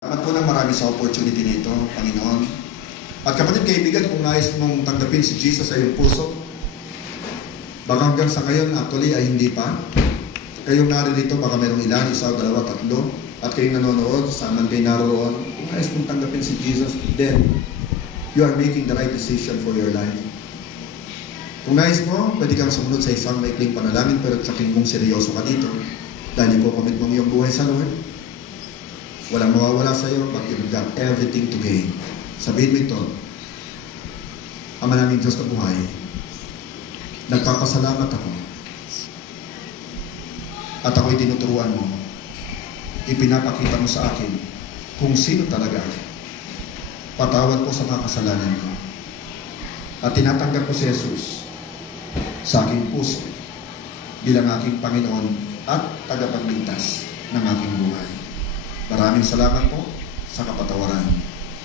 Salamat po ng marami sa opportunity nito, Panginoon. At kapatid kaibigan, kung nais mong tanggapin si Jesus sa iyong puso, baka hanggang sa ngayon actually ay hindi pa. Kayong naririto, baka mayroong ilan, isa, dalawa, tatlo, at kayong nanonood, saan man kayo naroon, kung nais mong tanggapin si Jesus, then you are making the right decision for your life. Kung nais mo, pwede kang sumunod sa isang maikling panalangin, pero tsakin mong seryoso ka dito. Dahil ipocommit mo iyong buhay sa Lord. Walang mawawala sa iyo, but you've got everything to gain. Sabihin mo ito, Ama naming Diyos na buhay, nagpapasalamat ako. At ako'y tinuturuan mo. Ipinapakita mo sa akin kung sino talaga ako. Patawad ko sa mga kasalanan ko. At tinatanggap ko si Jesus sa aking puso bilang aking Panginoon at tagapagligtas ng aking buhay. Maraming salamat po sa kapatawaran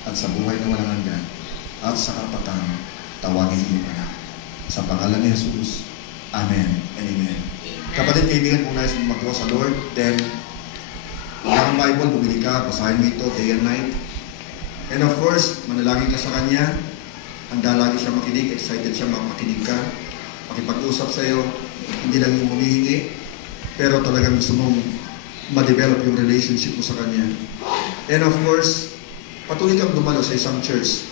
at sa buhay na walang hanggan at sa karapatan tawagin niyo na. Sa pangalan ni Jesus, Amen and Amen. Kapatid, kaibigan, kung nais mo mag-draw sa Lord, then ang Bible, bumili ka, basahin mo ito day and night. And of course, manalangin ka sa Kanya, handa lagi siya makinig, excited siya makinig ka, makipag-usap sa iyo, hindi lang yung humihingi, pero talagang gusto mong ma-develop yung relationship mo sa Kanya. And of course, patuloy kang dumalo sa isang church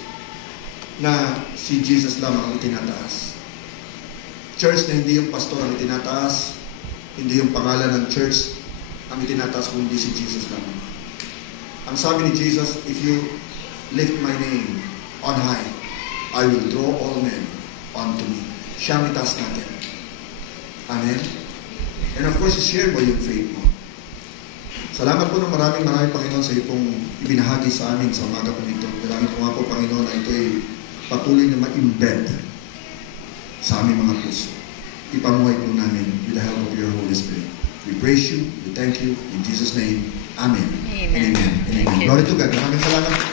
na si Jesus lamang ang itinataas. Church na hindi yung pastor ang itinataas, hindi yung pangalan ng church ang itinataas, kundi si Jesus lamang. Ang sabi ni Jesus, if you lift my name on high, I will draw all men unto me. Siya ang itaas natin. Amen? And of course, share mo yung faith mo. Salamat po ng maraming Panginoon sa iyo pong ibinahagi sa amin sa umaga po nito. Dalangin ko nga po, Panginoon, na ito'y patuloy na ma-embed sa aming mga puso. Ipamuhay po namin with the help of your Holy Spirit. We praise you, we thank you, in Jesus' name, Amen. Amen. And Amen. And Amen. Glory to God. Maraming salamat.